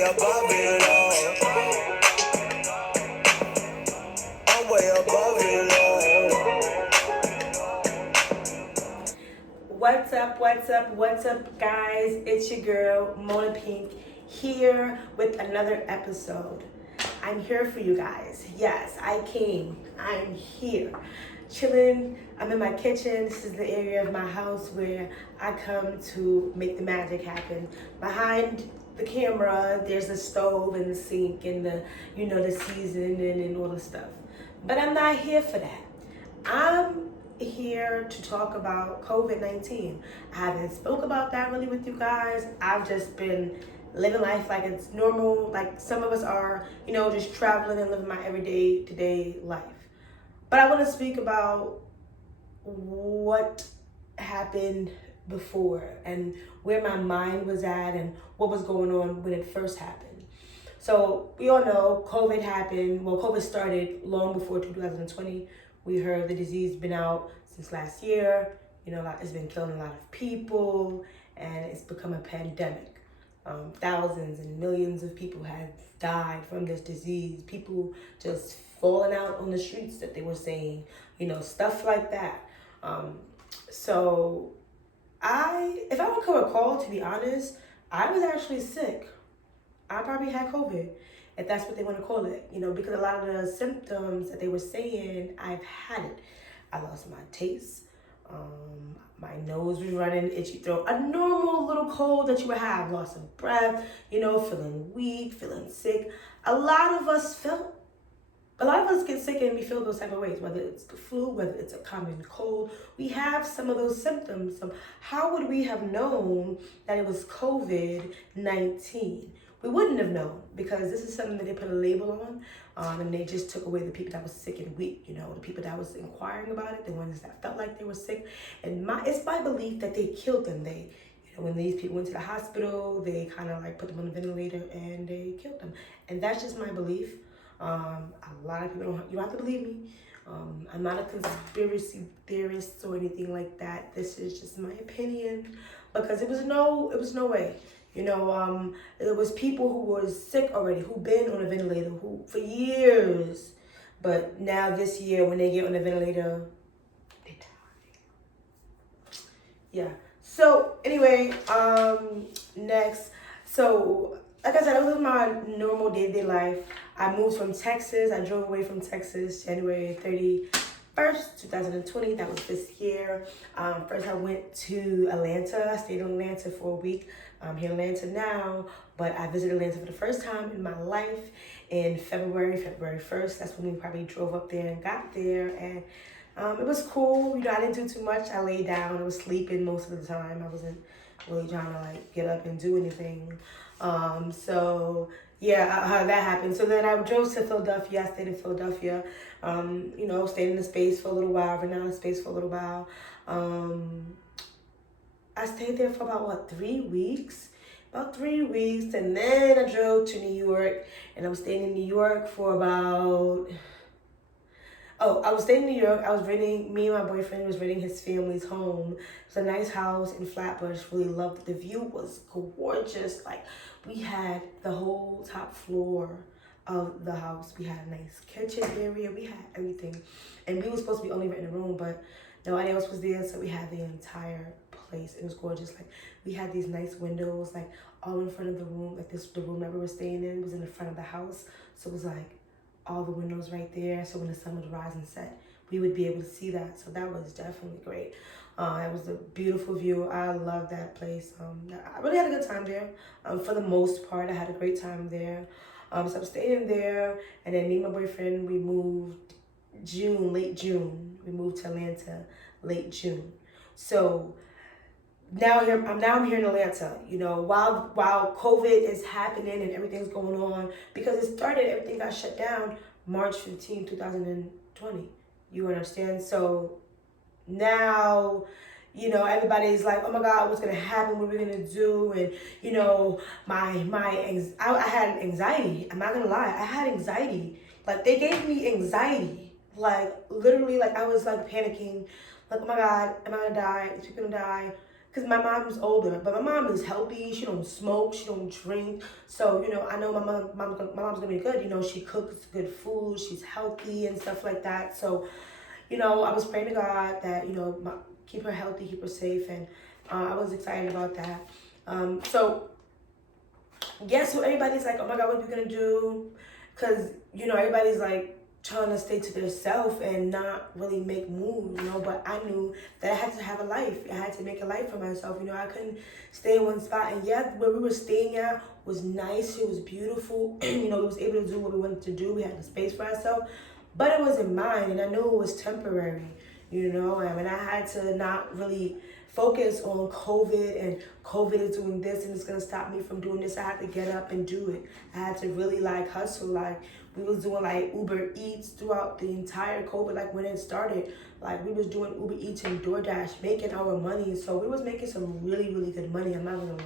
way above it all. I'm way above it all. What's up, guys? It's your girl, Mona Pink, here with another episode. I'm here for you guys. Yes, I came. I'm here. Chilling. I'm in my kitchen. This is the area of my house where I come to make the magic happen. Behind the camera, there's the stove and the sink and the seasoning and all the stuff. But I'm not here for that. I'm here to talk about COVID-19. I haven't spoke about that really with you guys. I've just been living life like it's normal, like some of us are, just traveling and living my everyday today life. But I want to speak about what happened before and where my mind was at and what was going on when it first happened. So we all know COVID happened. Well, COVID started long before 2020. We heard the disease been out since last year. It's been killing a lot of people, and it's become a pandemic. Thousands and millions of people have died from this disease. People just falling out on the streets that they were saying, stuff like that. So if I would recall, to be honest, I was actually sick. I probably had COVID, if that's what they want to call it, because a lot of the symptoms that they were saying, I've had it. I lost my taste. My nose was running, itchy throat, a normal little cold that you would have, loss of breath, feeling weak, feeling sick. A lot of us get sick and we feel those type of ways, whether it's the flu, whether it's a common cold. We have some of those symptoms. So how would we have known that it was COVID-19? We wouldn't have known, because this is something that they put a label on, and they just took away the people that was sick and weak, the people that was inquiring about it, the ones that felt like they were sick. And it's my belief that they killed them. When these people went to the hospital, they kind of like put them on a ventilator and they killed them. And that's just my belief. A lot of people you don't have to believe me. I'm not a conspiracy theorist or anything like that. This is just my opinion, because it was no way. There was people who were sick already, who've been on a ventilator who for years, but now this year when they get on the ventilator, they die. Yeah. So anyway, next. So like I said, I was living my normal day-to-day life. I moved from Texas. I drove away from Texas January 31st, 2020. That was this year. First, I went to Atlanta. I stayed in Atlanta for a week. I'm here in Atlanta now, but I visited Atlanta for the first time in my life in February 1st. That's when we probably drove up there and got there. And it was cool. I didn't do too much. I laid down. I was sleeping most of the time. I wasn't really trying to get up and do anything. So yeah, how that happened. So then I drove to Philadelphia. I stayed in Philadelphia. Stayed in the space for a little while, ran out of space for a little while. I stayed there for about 3 weeks. About 3 weeks, and then I drove to New York, and I was staying in New York for I was staying in New York. Me and my boyfriend was renting his family's home. It was a nice house in Flatbush. Really loved it. The view was gorgeous. We had the whole top floor of the house. We had a nice kitchen area. We had everything. And we were supposed to be only renting a room, but nobody else was there, so we had the entire place. It was gorgeous. We had these nice windows, all in front of the room. The room that we were staying in was in the front of the house. So it was all the windows right there. So when the sun would rise and set, we would be able to see that. So that was definitely great. It was a beautiful view. I love that place. I really had a good time there. For the most part, I had a great time there. So I'm staying there, and then me and my boyfriend, we moved late June. We moved to Atlanta late June. So now I'm here in Atlanta, while COVID is happening and everything's going on, because everything got shut down March 15, 2020. You understand? So now, everybody's like, oh my God, what's gonna happen? What are we gonna do? And I had anxiety. I'm not gonna lie, I had anxiety. They gave me anxiety. Literally, I was panicking. Oh my God, am I gonna die? Is she gonna die? because my mom's older, but my mom is healthy. She don't smoke, she don't drink. So, I know my mom's gonna be good. She cooks good food, she's healthy and stuff like that. So, I was praying to God that, keep her healthy, keep her safe, and I was excited about that. So, yeah, so everybody's like, oh my God, what are we gonna do? Because, everybody's like trying to stay to themselves and not really make moves, but I knew that I had to have a life. I had to make a life for myself. I couldn't stay in one spot. And yeah, where we were staying at was nice, it was beautiful. We was able to do what we wanted to do. We had the space for ourselves, but it wasn't mine, and I knew it was temporary. I mean, I had to not really focus on COVID, and COVID is doing this and it's gonna stop me from doing this. I had to get up and do it. I had to really hustle. We was doing Uber Eats throughout the entire COVID, when it started. We was doing Uber Eats and DoorDash, making our money. So we was making some really, really good money. I'm not gonna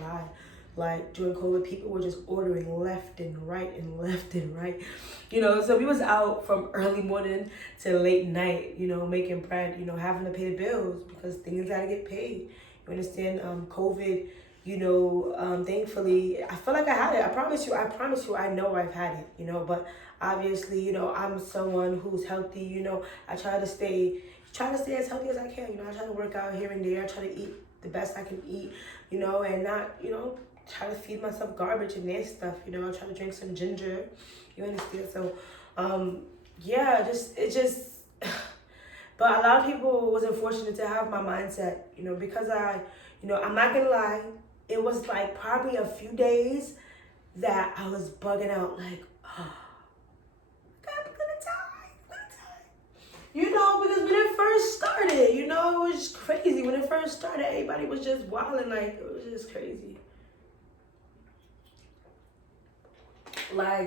lie. During COVID, people were just ordering left and right and left and right. So we was out from early morning to late night, making bread, having to pay the bills because things gotta get paid. You understand? COVID, thankfully, I feel like I had it. I promise you, I know I've had it, but obviously, I'm someone who's healthy, I try to stay as healthy as I can, I try to work out here and there, I try to eat the best I can eat, and not, try to feed myself garbage and nasty stuff, I try to drink some ginger, you understand? So, yeah, but a lot of people was unfortunate to have my mindset, because I'm not gonna lie, it was probably a few days that I was bugging out, oh, God, I'm gonna die. Because when it first started, it was crazy. When it first started, everybody was just wilding, it was just crazy.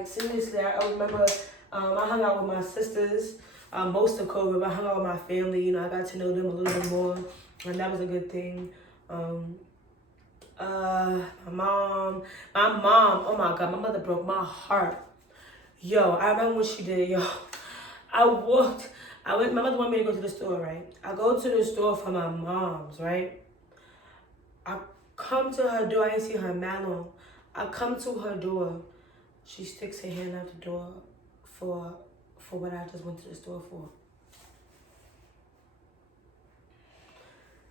Seriously, I remember I hung out with my sisters most of COVID, but I hung out with my family. I got to know them a little bit more, and that was a good thing. My mom, oh my God, my mother broke my heart. Yo, I remember what she did, yo. My mother wanted me to go to the store, right? I go to the store for my mom's, right? I come to her door, I didn't see her man long. I come to her door. She sticks her hand out the door for what I just went to the store for.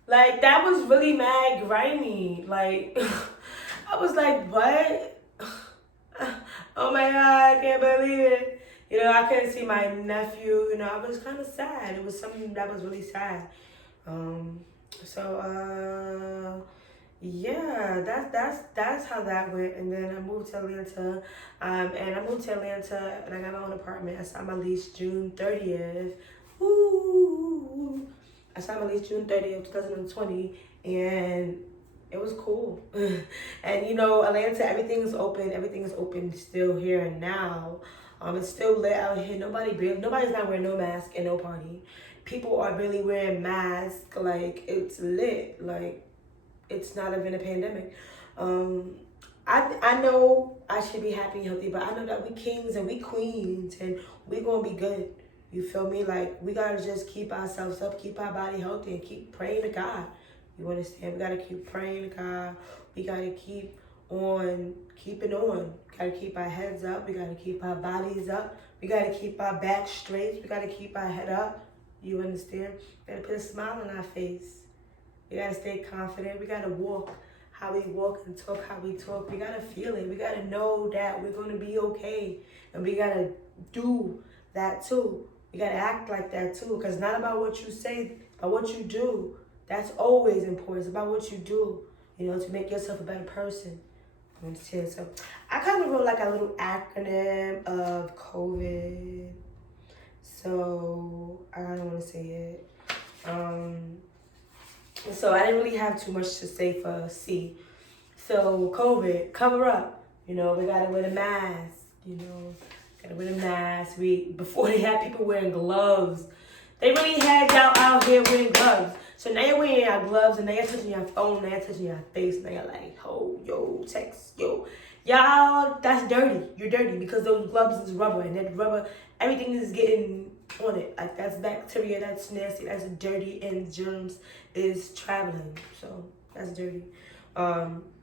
That was really mad grimy. I was like, what? Oh my God, I can't believe it. I couldn't see my nephew. I was kind of sad. It was something that was really sad. Yeah, that's how that went. And then I moved to Atlanta, and I got my own apartment. I signed my lease June 30th. Woo! I signed my lease June 30th, 2020, and it was cool. And Atlanta, everything is open still here and now. It's still lit out here. Nobody's not wearing no mask and no party. People are really wearing masks. It's lit. It's not even a pandemic. I know I should be happy and healthy, but I know that we kings and we queens and we gonna be good. You feel me? We gotta just keep ourselves up, keep our body healthy, and keep praying to God. You understand? We gotta keep praying to God. We gotta keep on keeping on. We gotta keep our heads up. We gotta keep our bodies up. We gotta keep our back straight. We gotta keep our head up. You understand? We gotta put a smile on our face. We gotta stay confident. We gotta walk how we walk and talk how we talk. We gotta feel it. We gotta know that we're gonna be okay. And we gotta do that too. We gotta act like that too. Because it's not about what you say, but what you do. That's always important. It's about what you do, to make yourself a better person. You understand? So I kind of wrote a little acronym of COVID. So I don't want to say it. So I didn't really have too much to say for C. So COVID, cover up. We gotta wear the mask. Gotta wear the mask. Before they had people wearing gloves, they really had y'all out here wearing gloves. So now you're wearing your gloves, and now you're touching your phone, now you're touching your face, now you're like, oh, yo, text, yo. Y'all, that's dirty. You're dirty because those gloves is rubber, and that rubber, everything is getting on it. That's bacteria, that's nasty, that's dirty, and germs is traveling. So That's dirty.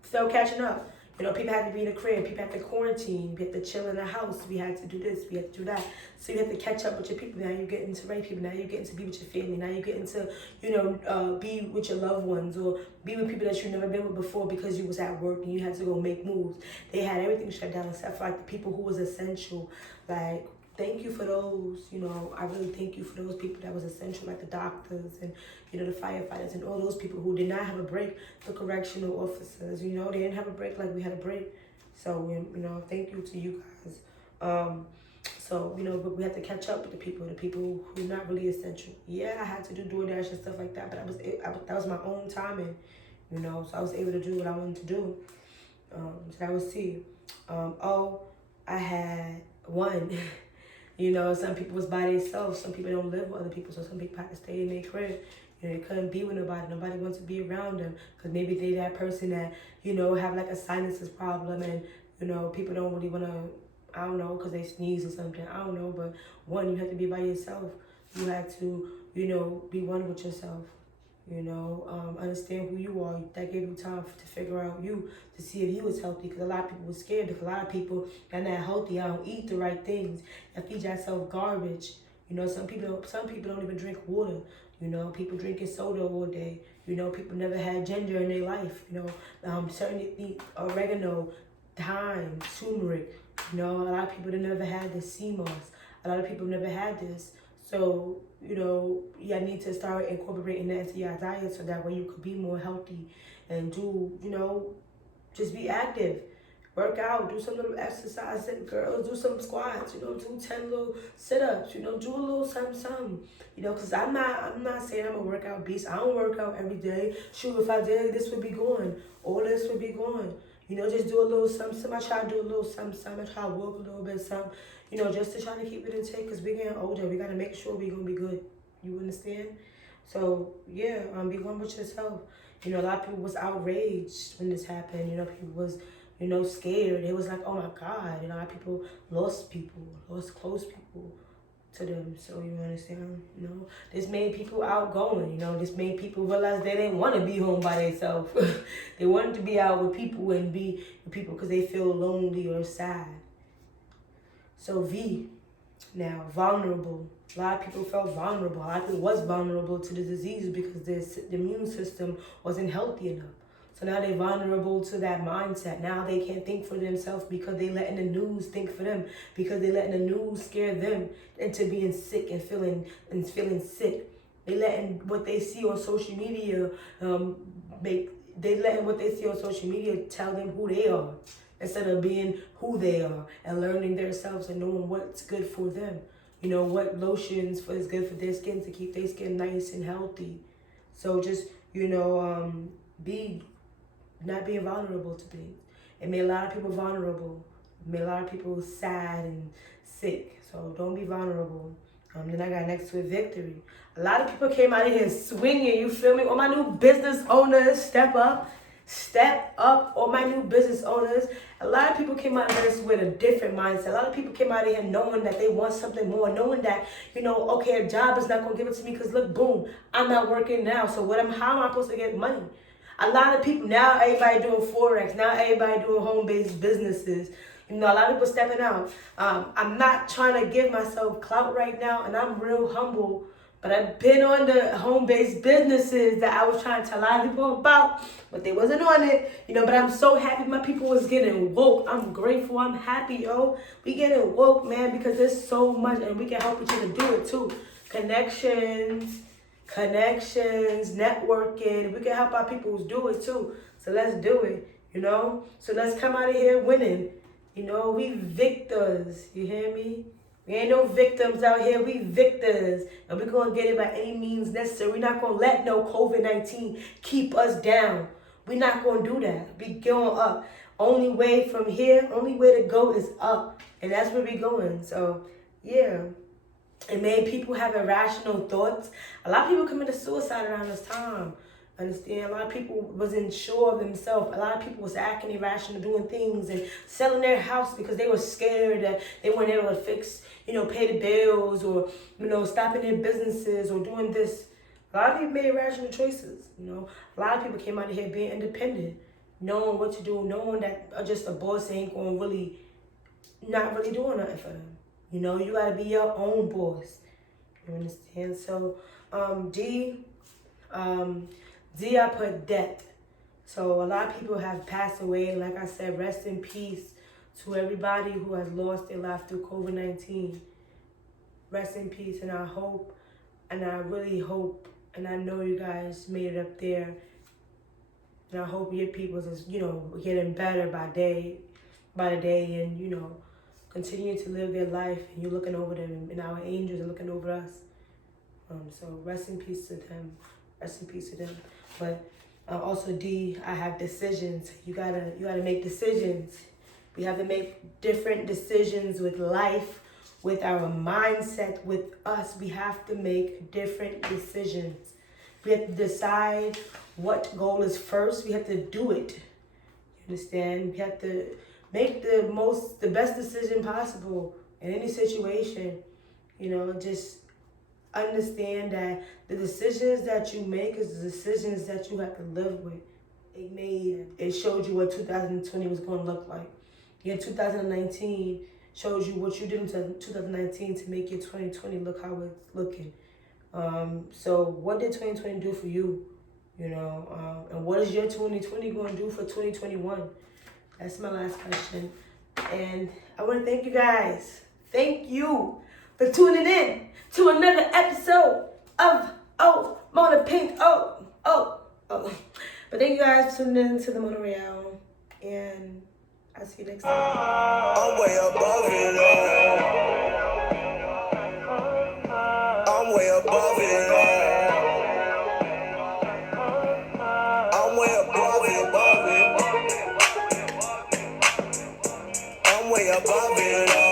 Still catching up. You know, people had to be in the crib. People had to quarantine. We had to chill in the house. We had to do this. We had to do that. So you have to catch up with your people. Now you're getting to rape people. Now you're getting to be with your family. Now you're getting to, be with your loved ones or be with people that you've never been with before because you was at work and you had to go make moves. They had everything shut down except for like the people who was essential. Like, thank you for those, I really thank you for those people that was essential, like the doctors and, the firefighters and all those people who did not have a break, the correctional officers, they didn't have a break like we had a break. So, thank you to you guys. But we had to catch up with the people who are not really essential. Yeah, I had to do DoorDash and stuff like that, but that was my own timing, so I was able to do what I wanted to do. So that was C. I had one. Some people was by themselves. Some people don't live with other people, so some people had to stay in their crib. They couldn't be with nobody. Nobody wants to be around them because maybe they that person that, have like a sinuses problem and, people don't really want to, I don't know, because they sneeze or something. I don't know, but one, you have to be by yourself. You have to, be one with yourself. Understand who you are. That gave you time to figure out you, to see if you was healthy. Because a lot of people were scared. Because a lot of people are not healthy. I don't eat the right things. I feed yourself garbage. Some people don't even drink water. People drinking soda all day. People never had ginger in their life. Certain oregano, thyme, turmeric. A lot of people that never had the sea moss. A lot of people never had this. So, you need to start incorporating that into your diet so that way you could be more healthy and do, just be active. Work out, do some little exercise, girls, do some squats, do 10 little sit-ups, do a little something, because I'm not saying I'm a workout beast. I don't work out every day. Shoot, if I did, this would be gone. All this would be gone. Just do a little something. I try to do a little something. I try to walk a little bit, something, just to try to keep it in check because we're getting older. We got to make sure we're going to be good. You understand? So, yeah, be one with yourself. A lot of people was outraged when this happened. People was, scared. It was like, oh my God. A lot of people, lost close people to them. So, you understand? This made people outgoing. This made people realize they didn't want to be home by themselves. They wanted to be out with people and be with people because they feel lonely or sad. So V, now, vulnerable. A lot of people felt vulnerable. A lot of people was vulnerable to the disease because the immune system wasn't healthy enough. So now they're vulnerable to that mindset. Now they can't think for themselves because they letting the news think for them. Because they letting the news scare them into being sick and feeling sick. They letting what they see on social media tell them who they are instead of being who they are and learning themselves and knowing what's good for them. What lotions is good for their skin to keep their skin nice and healthy. So just, be not being vulnerable to things. It made a lot of people vulnerable. It made a lot of people sad and sick. So don't be vulnerable. Then I got next to it, victory. A lot of people came out of here swinging, you feel me? All my new business owners, step up. Step up, all my new business owners. A lot of people came out of this with a different mindset. A lot of people came out of here knowing that they want something more, knowing that, okay, a job is not going to give it to me because look, boom, I'm not working now. So how am I supposed to get money? A lot of people, now everybody doing Forex, now everybody doing home-based businesses. A lot of people stepping out. I'm not trying to give myself clout right now, and I'm real humble. But I've been on the home-based businesses that I was trying to tell a lot of people about, but they wasn't on it, But I'm so happy my people was getting woke. I'm grateful. I'm happy, yo. We getting woke, man, because there's so much, and we can help each other do it too. Connections, networking. We can help our people do it too. So let's do it, So let's come out of here winning. We victors. You hear me? We ain't no victims out here. We victors. And we're going to get it by any means necessary. We're not going to let no COVID-19 keep us down. We're not going to do that. We're going up. Only way from here, only way to go is up. And that's where we're going. So, yeah. It made people have irrational thoughts. A lot of people committed suicide around this time. Understand? A lot of people wasn't sure of themselves. A lot of people was acting irrational, doing things and selling their house because they were scared that they weren't able to fix, pay the bills or, stopping their businesses or doing this. A lot of people made rational choices. A lot of people came out of here being independent, knowing what to do, knowing that just a boss ain't going to really, not really doing nothing for them. You got to be your own boss. You understand? So, D, I put death. So a lot of people have passed away. Like I said, rest in peace to everybody who has lost their life through COVID-19. Rest in peace, and I hope, and I really hope, and I know you guys made it up there. And I hope your people's is, getting better by the day, and continue to live their life. And you're looking over them, and our angels are looking over us. So rest in peace to them. Rest in peace to them. But also, D, I have decisions. You gotta make decisions. We have to make different decisions with life, with our mindset, with us. We have to make different decisions. We have to decide what goal is first. We have to do it. You understand? We have to make the best decision possible in any situation. Just understand that the decisions that you make is the decisions that you have to live with. It showed you what 2020 was going to look like. 2019 shows you what you did in 2019 to make your 2020 look how it's looking. So what did 2020 do for you? And what is your 2020 going to do for 2021? That's my last question. And I want to thank you guys. Thank you for tuning in to another episode of Mona Pink. But thank you guys for tuning in to the Monorail. And I'll see you next time. I'm way above it all. I'm way above it all. I'm way above it, above it. I'm way above it all.